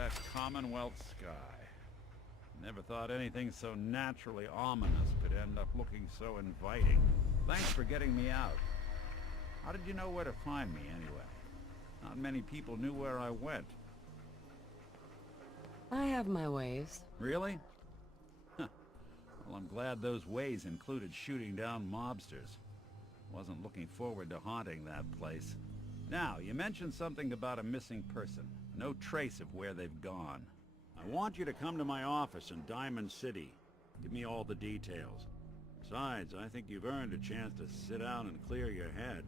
that Commonwealth sky. Never thought anything so naturally ominous could end up looking so inviting. Thanks for getting me out. How did you know where to find me, anyway? Not many people knew where I went. I have my ways. Really? Huh. Well, I'm glad those ways included shooting down mobsters. Wasn't looking forward to haunting that place. Now, you mentioned something about a missing person. No trace of where they've gone. I want you to come to my office in Diamond City. Give me all the details. Besides, I think you've earned a chance to sit down and clear your head.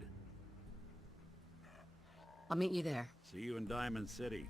I'll meet you there. See you in Diamond City.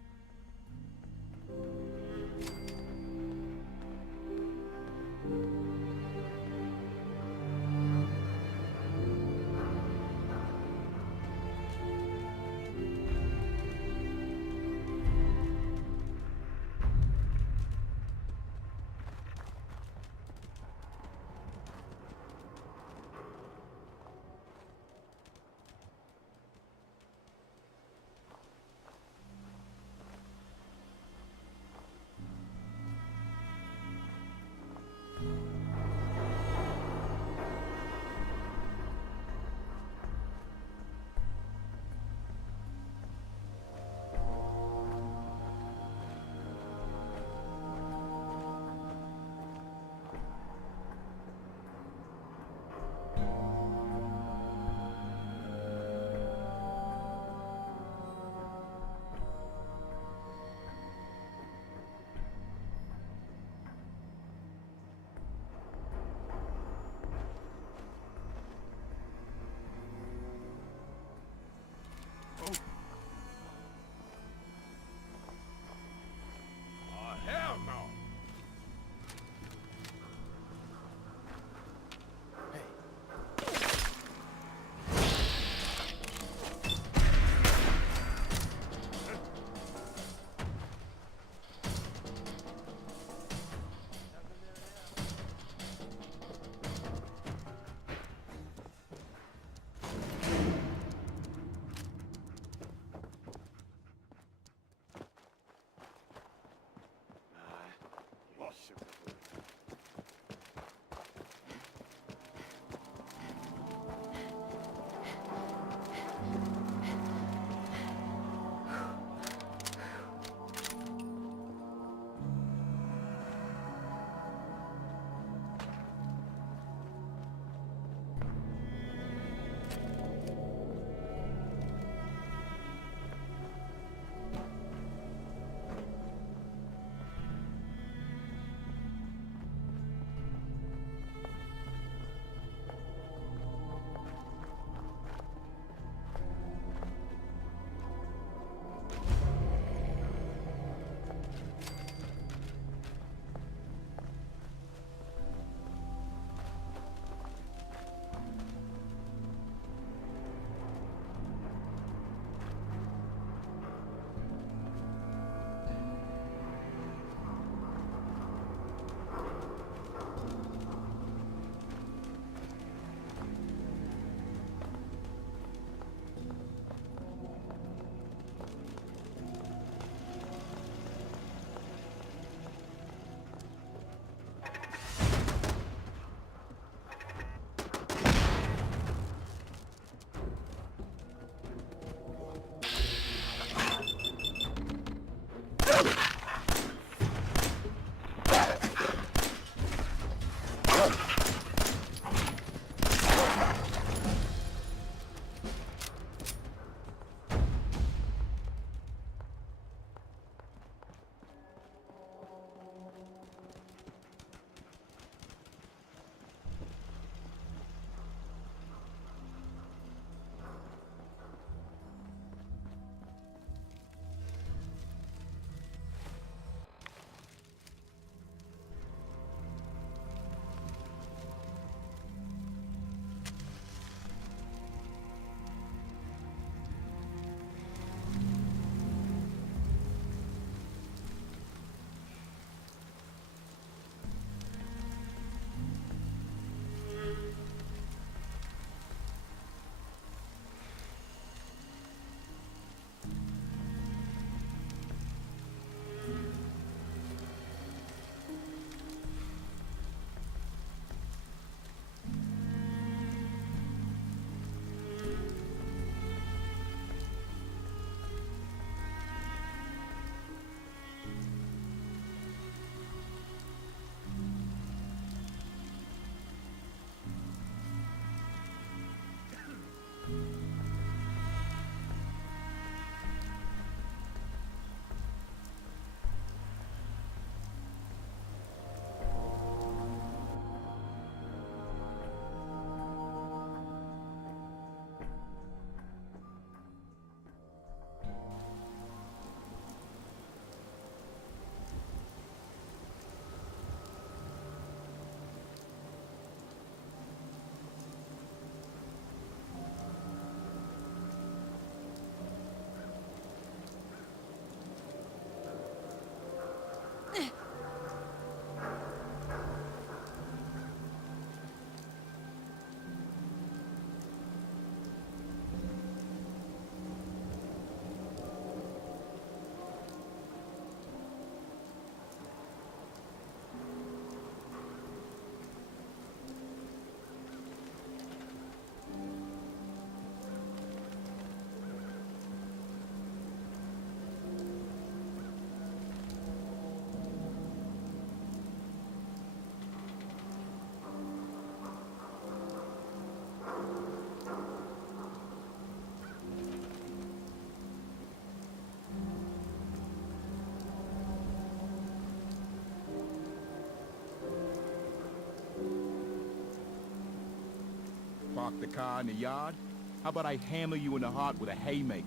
Park the car in the yard? How about I hammer you in the heart with a haymaker?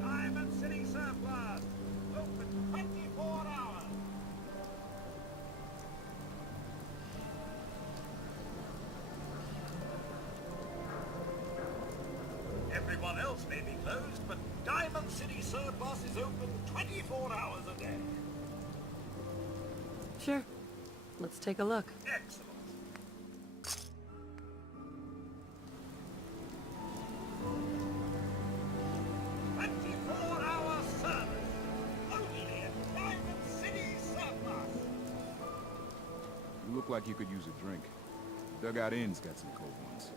Diamond City Surplus! Open 24 hours! Everyone else may be closed, but Diamond City Surplus is open 24 hours a day. Sure. Let's take a look. Excellent. Hour service. Only at Diamond City Surplus. You look like you could use a drink. Dugout Inn's got some cold ones.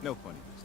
No funny business.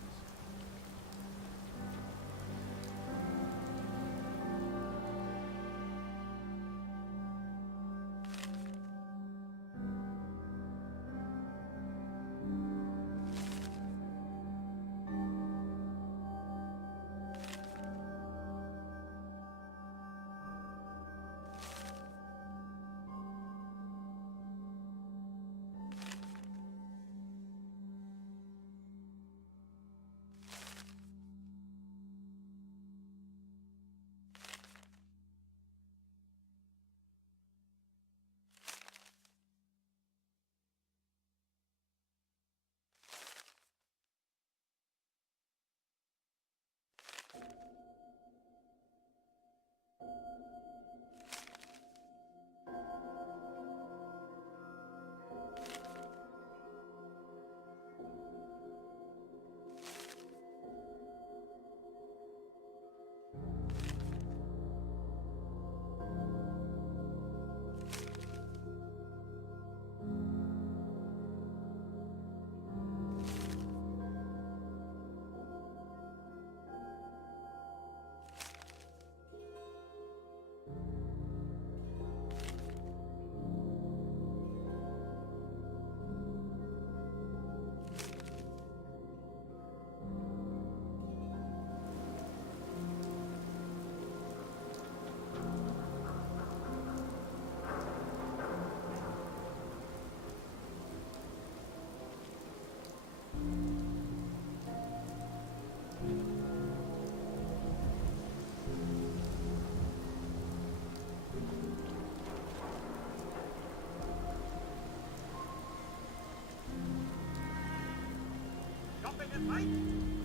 Shopping at night?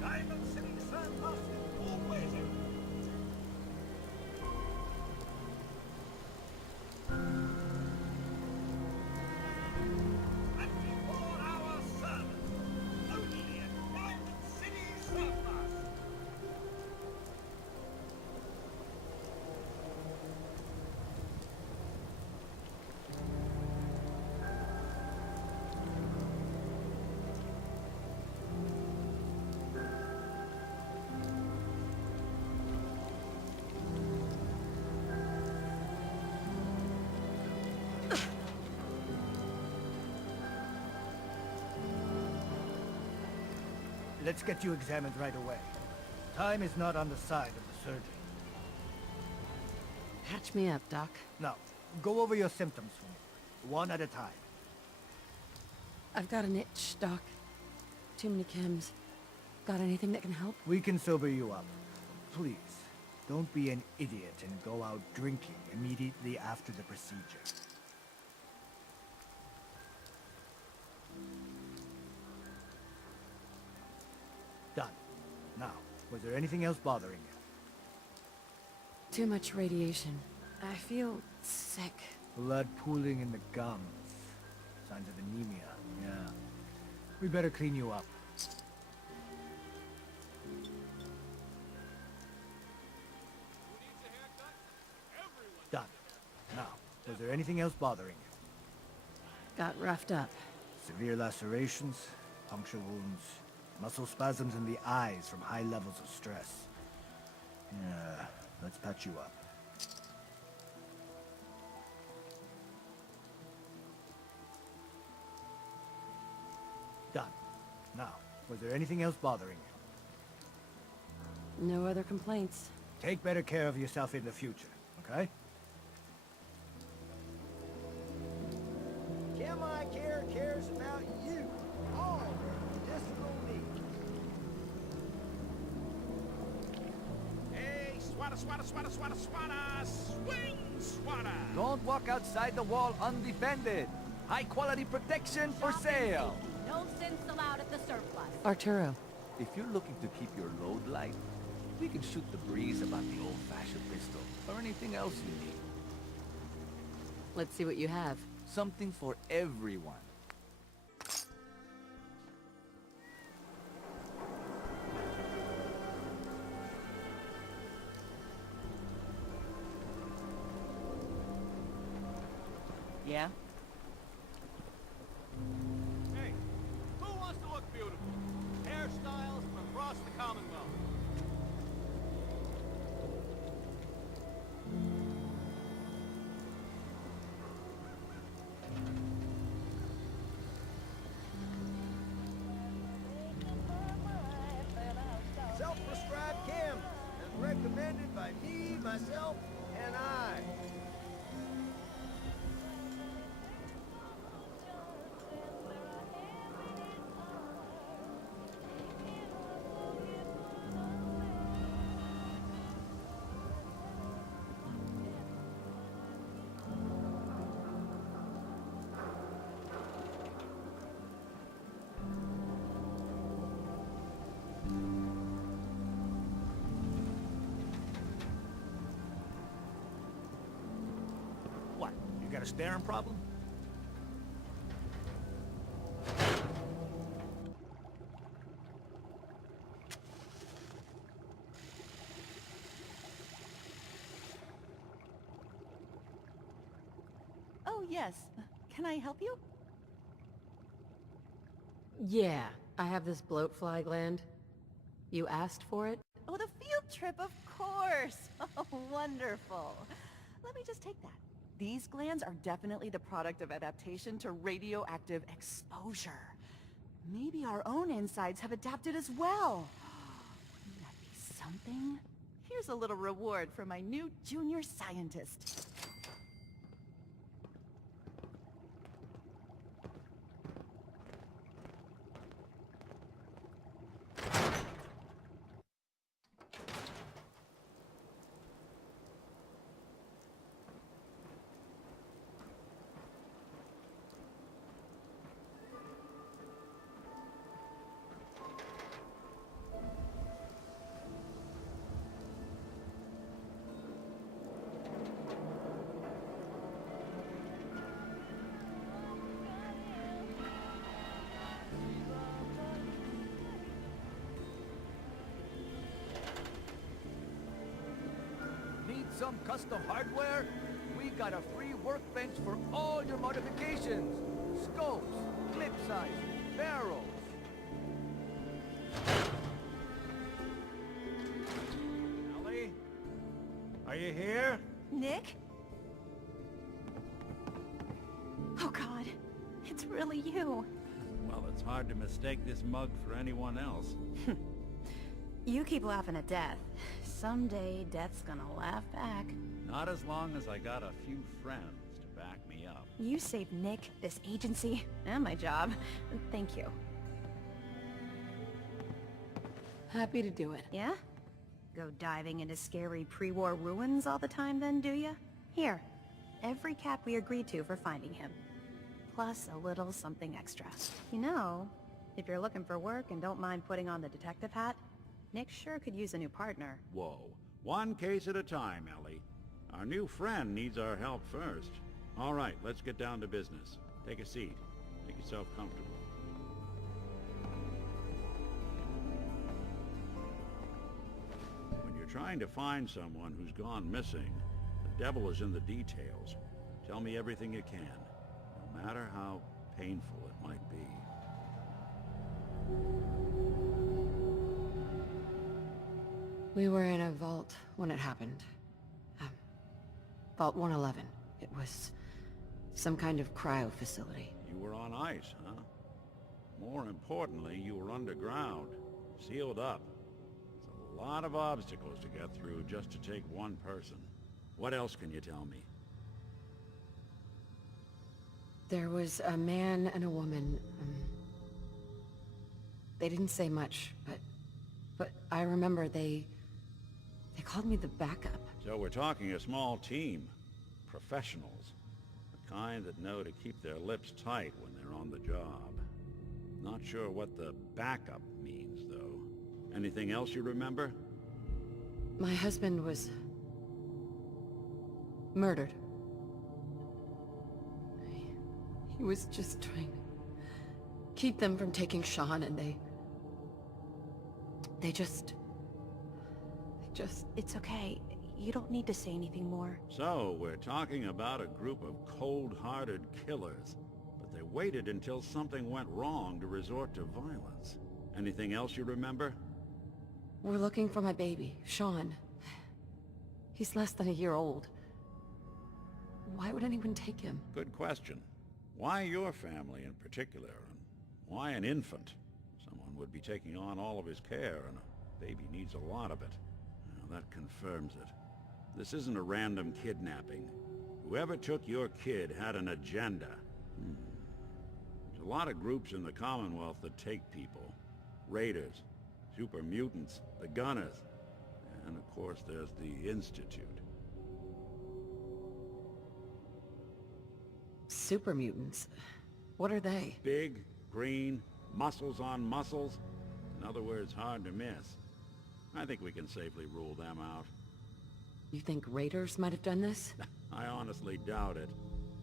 Diamond City Surplus is always open. let's get you examined right away. Time is not on the side of the surgeon. Patch me up, Doc. Now, go over your symptoms for me, one at a time. I've got an itch, Doc. Too many chems. Got anything that can help? We can sober you up. Please, don't be an idiot and go out drinking immediately after the procedure. Done. Now, was there anything else bothering you? Too much radiation. I feel sick. Blood pooling in the gums. Signs of anemia, yeah. We better clean you up. Done. Now, was there anything else bothering you? Got roughed up. Severe lacerations, puncture wounds, muscle spasms in the eyes from high levels of stress. Yeah, let's patch you up. Done. Now, was there anything else bothering you? No other complaints. Take better care of yourself in the future, okay? ChemICare cares about you, all medicinal needs. Hey, swatter, swatter, swatter, swatter, swatter! Swing, swatter! Don't walk outside the wall undefended. High quality protection for sale. No sense allowed at the surplus. Arturo. If you're looking to keep your load light, we can shoot the breeze about the old-fashioned pistol or anything else you need. Let's see what you have. Something for everyone. Yeah? Hey, who wants to look beautiful? Hairstyles from across the Commonwealth. Self-prescribed chem, as recommended by me, myself, and I. What? You got a staring problem? Oh, yes. Can I help you? Yeah, I have this bloatfly gland. You asked for it? Oh, the field trip, of course. Oh, wonderful. Let me just take that. These glands are definitely the product of adaptation to radioactive exposure. Maybe our own insides have adapted as well. Wouldn't that be something? Here's a little reward for my new junior scientist. Need some custom hardware? We got a free workbench for all your modifications. Scopes, clip size, barrels. Ellie? Are you here? Nick? Oh, God. It's really you. Well, it's hard to mistake this mug for anyone else. You keep laughing at death. Someday, death's gonna laugh back. Not as long as I got a few friends to back me up. You saved Nick, this agency, and my job. Thank you. Happy to do it. Yeah? Go diving into scary pre-war ruins all the time then, do ya? Here, every cap we agreed to for finding him. Plus a little something extra. You know, if you're looking for work and don't mind putting on the detective hat, Nick sure could use a new partner. Whoa. One case at a time, Ellie. Our new friend needs our help first. All right, let's get down to business. Take a seat. Make yourself comfortable. When you're trying to find someone who's gone missing, the devil is in the details. Tell me everything you can, no matter how painful it might be. We were in a vault when it happened. Vault 111. It was some kind of cryo facility. You were on ice, huh? More importantly, you were underground, sealed up. It's a lot of obstacles to get through just to take one person. What else can you tell me? There was a man and a woman. They didn't say much, but I remember they called me the backup. So we're talking a small team. Professionals. The kind that know to keep their lips tight when they're on the job. Not sure what the backup means, though. Anything else you remember? My husband was murdered. He was just trying to keep them from taking Sean, and they just... It's okay. You don't need to say anything more. So, we're talking about a group of cold-hearted killers. But they waited until something went wrong to resort to violence. Anything else you remember? We're looking for my baby, Sean. He's less than a year old. Why would anyone take him? Good question. Why your family in particular? And why an infant? Someone would be taking on all of his care, and a baby needs a lot of it. Well, that confirms it. This isn't a random kidnapping. Whoever took your kid had an agenda. There's a lot of groups in the Commonwealth that take people. Raiders, super mutants, the Gunners, and of course there's the Institute. Super mutants? What are they? Big, green, muscles on muscles. In other words, hard to miss. I think we can safely rule them out. You think raiders might have done this? I honestly doubt it.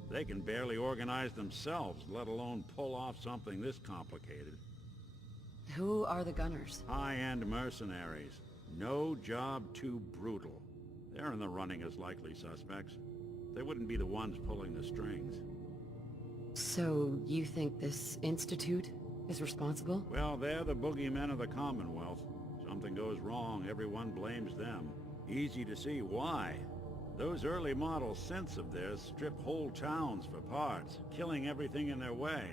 They can barely organize themselves, let alone pull off something this complicated. Who are the Gunners? High-end mercenaries. No job too brutal. They're in the running as likely suspects. They wouldn't be the ones pulling the strings. So, you think this Institute is responsible? Well, they're the boogeymen of the Commonwealth. Something goes wrong, everyone blames them. Easy to see why. Those early model synths of theirs strip whole towns for parts, killing everything in their way.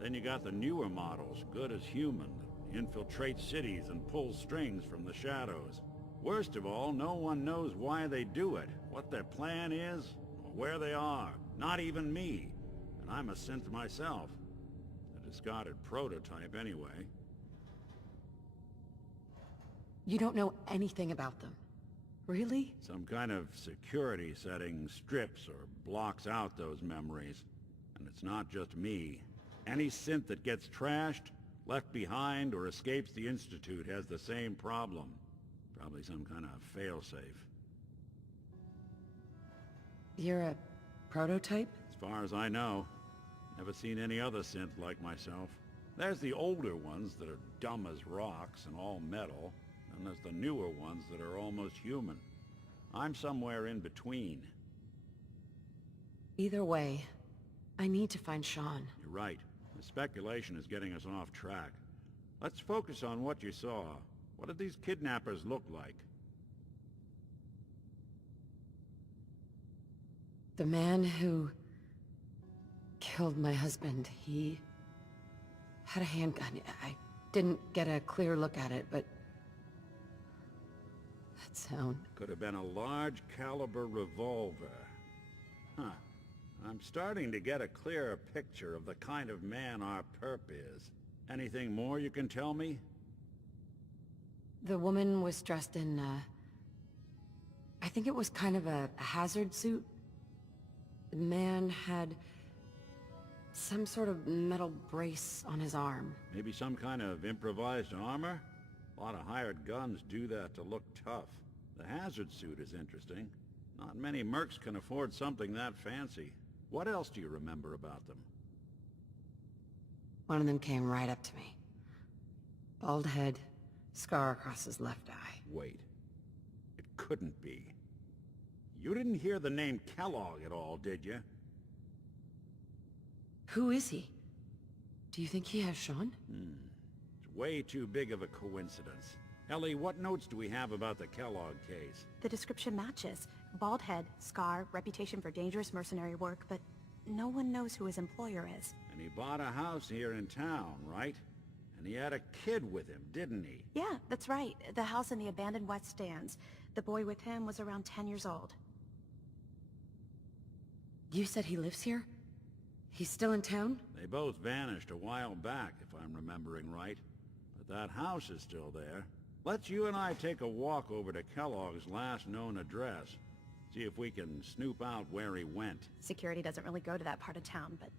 Then you got the newer models, good as human, that infiltrate cities and pull strings from the shadows. Worst of all, no one knows why they do it, what their plan is, or where they are. Not even me. And I'm a synth myself. A discarded prototype anyway. You don't know anything about them. Really? Some kind of security setting strips or blocks out those memories. And it's not just me. Any synth that gets trashed, left behind, or escapes the Institute has the same problem. Probably some kind of failsafe. You're a prototype? As far as I know. Never seen any other synth like myself. There's the older ones that are dumb as rocks and all metal. And there's the newer ones that are almost human. I'm somewhere in between. Either way, I need to find Sean. You're right. The speculation is getting us off track. Let's focus on what you saw. What did these kidnappers look like? The man who killed my husband, he had a handgun. I didn't get a clear look at it, but... that sound... Could have been a large caliber revolver. Huh. I'm starting to get a clearer picture of the kind of man our perp is. Anything more you can tell me? The woman was dressed in, I think it was kind of a hazard suit. The man had some sort of metal brace on his arm. Maybe some kind of improvised armor? A lot of hired guns do that to look tough. The hazard suit is interesting. Not many mercs can afford something that fancy. What else do you remember about them? One of them came right up to me. Bald head, scar across his left eye. Wait. It couldn't be. You didn't hear the name Kellogg at all, did you? Who is he? Do you think he has Sean? It's way too big of a coincidence. Ellie, what notes do we have about the Kellogg case? The description matches. Bald head, scar, reputation for dangerous mercenary work, but no one knows who his employer is. And he bought a house here in town, right? And he had a kid with him, didn't he? Yeah, that's right. The house in the abandoned West Stands. The boy with him was around 10 years old. You said he lives here? He's still in town? They both vanished a while back, if I'm remembering right. But that house is still there. Let's you and I take a walk over to Kellogg's last known address. See if we can snoop out where he went. Security doesn't really go to that part of town, but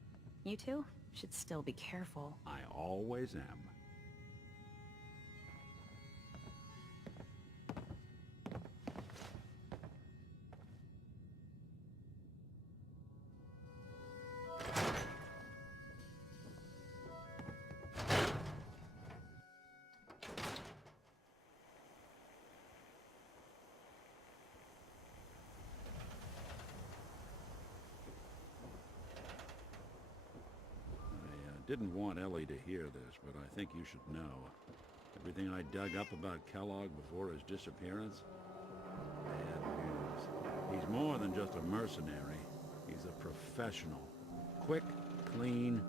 you two should still be careful. I always am. Didn't want Ellie to hear this, but I think you should know. Everything I dug up about Kellogg before his disappearance? Bad news. He's more than just a mercenary. He's a professional. Quick, clean,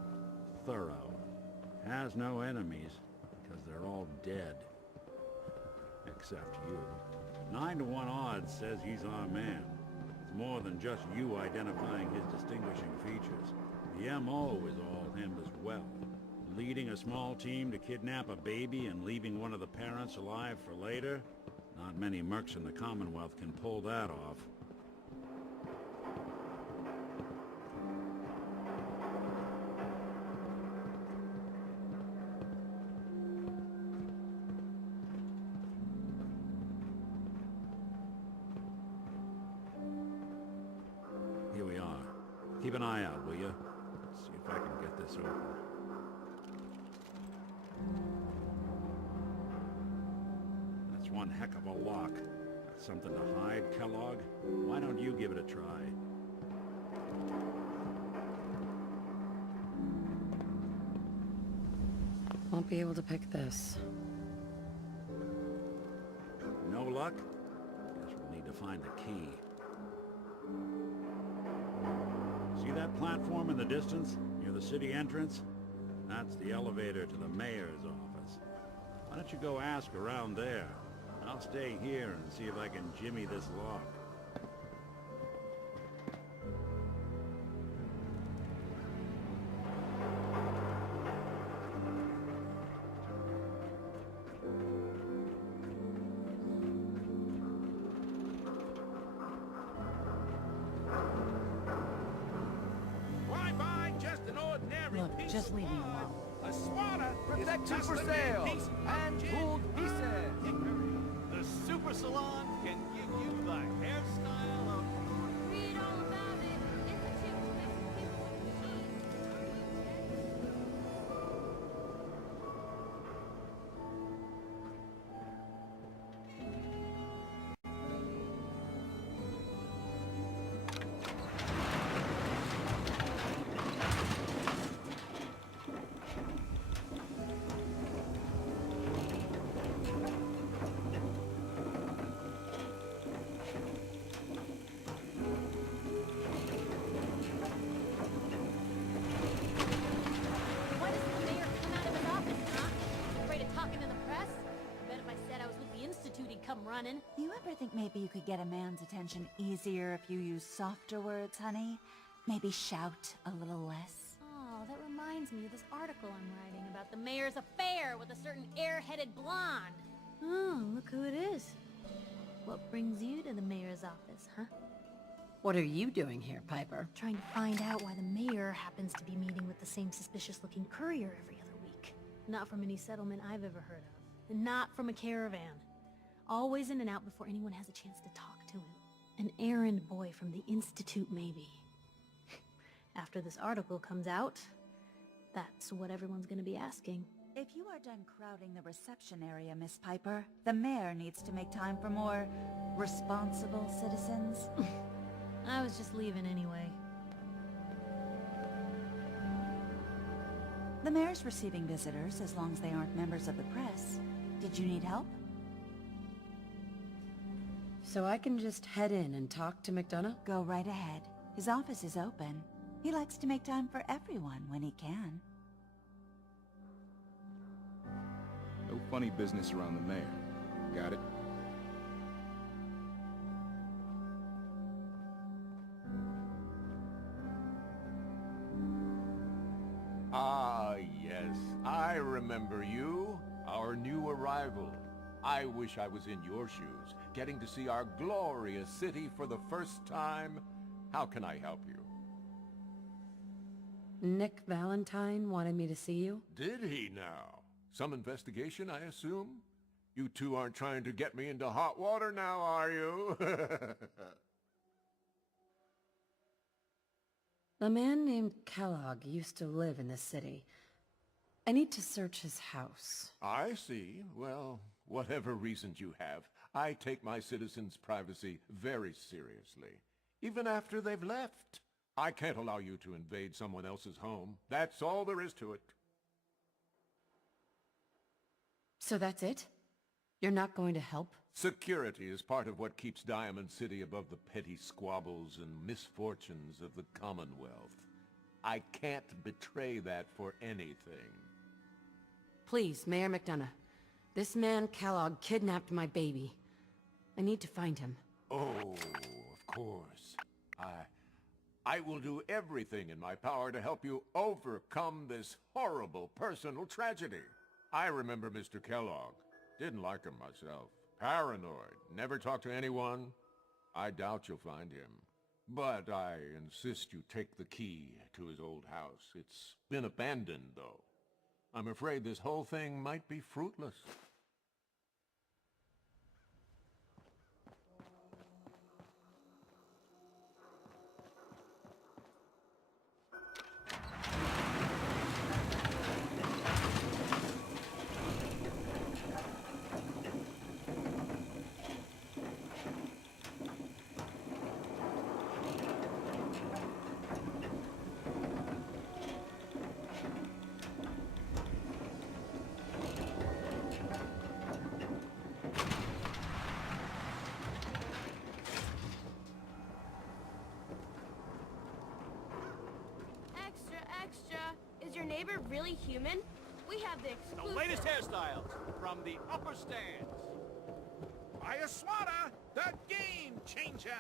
thorough. Has no enemies, because they're all dead. Except you. 9 to 1 odds says he's our man. It's more than just you identifying his distinguishing features. The MO is all him as well. Leading a small team to kidnap a baby and leaving one of the parents alive for later? Not many mercs in the Commonwealth can pull that off. Here we are. Keep an eye out, will you? Let's see if I can get this open. That's one heck of a lock. Got something to hide, Kellogg? Why don't you give it a try? Won't be able to pick this. No luck? Guess we'll need to find the key. See that platform in the distance, near the city entrance? That's the elevator to the mayor's office. Why don't you go ask around there? I'll stay here and see if I can jimmy this lock. Why buy just an ordinary Look, piece just of leave me wood? alone. A swatter Protection is for a custom-made sale piece of and object. tooled pieces. The Super Salon can give you the hairstyle of... Read all about it in the Tim Smith ever think maybe you could get a man's attention easier if you use softer words, honey? Maybe shout a little less? Oh, that reminds me of this article I'm writing about the mayor's affair with a certain airheaded blonde. Oh, look who it is. What brings you to the mayor's office, huh? What are you doing here, Piper? Trying to find out why the mayor happens to be meeting with the same suspicious-looking courier every other week. Not from any settlement I've ever heard of. And not from a caravan. Always in and out before anyone has a chance to talk to him. An errand boy from the Institute, maybe. After this article comes out, that's what everyone's gonna be asking. If you are done crowding the reception area, Miss Piper, the mayor needs to make time for more responsible citizens. I was just leaving anyway. The mayor's receiving visitors as long as they aren't members of the press. Did you need help? So I can just head in and talk to McDonough? Go right ahead. His office is open. He likes to make time for everyone when he can. No funny business around the mayor. Got it? Ah, yes. I remember you. Our new arrival. I wish I was in your shoes, getting to see our glorious city for the first time. How can I help you? Nick Valentine wanted me to see you? Did he now? Some investigation, I assume? You two aren't trying to get me into hot water now, are you? A man named Kellogg used to live in this city. I need to search his house. I see. Well, whatever reasons you have, I take my citizens' privacy very seriously. Even after they've left. I can't allow you to invade someone else's home. That's all there is to it. So that's it? You're not going to help? Security is part of what keeps Diamond City above the petty squabbles and misfortunes of the Commonwealth. I can't betray that for anything. Please, Mayor McDonough. This man Kellogg kidnapped my baby. I need to find him. Oh, of course. I will do everything in my power to help you overcome this horrible personal tragedy. I remember Mr. Kellogg. Didn't like him myself. Paranoid. Never talked to anyone. I doubt you'll find him. But I insist you take the key to his old house. It's been abandoned, though. I'm afraid this whole thing might be fruitless. Extra. Is your neighbor really human? We have the exclusive... The latest hairstyles from the upper stands. Ayaswara, the game changer!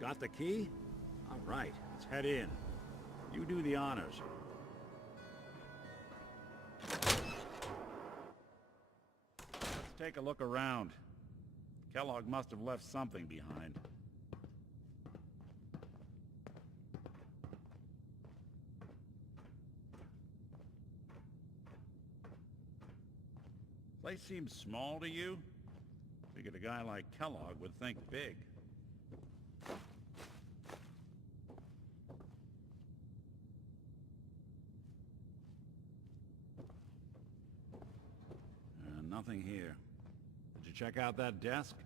Got the key? All right, let's head in. You do the honors. Let's take a look around. Kellogg must have left something behind. Place seems small to you? Figured a guy like Kellogg would think big. Nothing here. Did you check out that desk?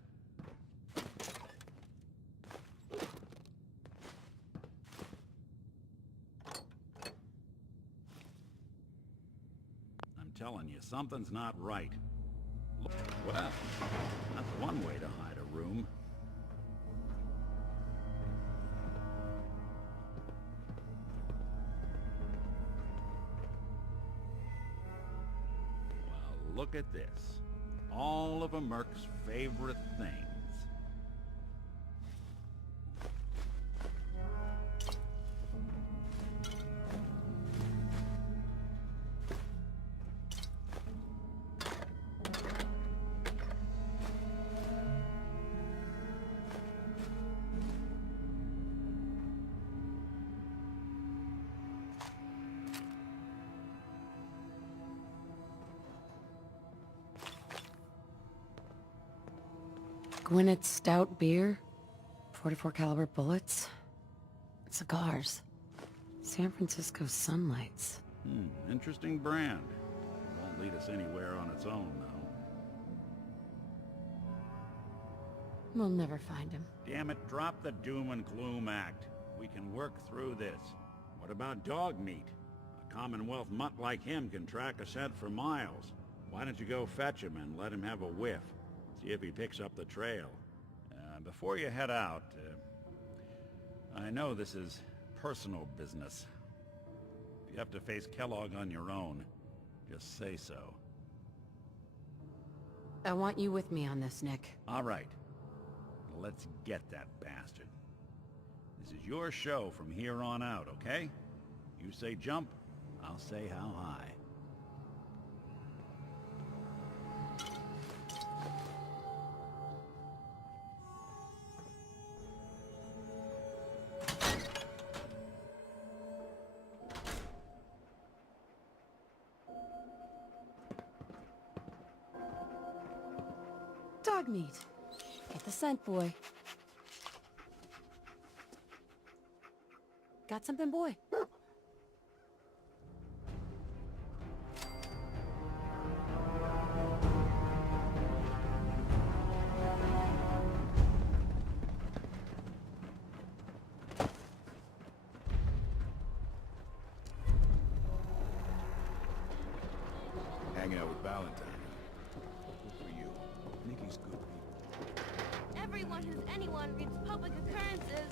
I'm telling you, something's not right. Well, that's one way to hide a room. Well, look at this. All of a Merc's favorite things. Gwinnett's stout beer, 44 caliber bullets, cigars, San Francisco Sunlights. Interesting brand. Won't lead us anywhere on its own, though. We'll never find him. Damn it, drop the doom and gloom act. We can work through this. What about dog meat? A Commonwealth mutt like him can track a scent for miles. Why don't you go fetch him and let him have a whiff? See if he picks up the trail. Before you head out, I know this is personal business. If you have to face Kellogg on your own, just say so. I want you with me on this, Nick. All right. Let's get that bastard. This is your show from here on out, okay? You say jump, I'll say how high. Dog meat. Get the scent, boy. Got something, boy? Hanging out with Valentine. Good for you. Nikki's good people. Everyone who's anyone reads public occurrences.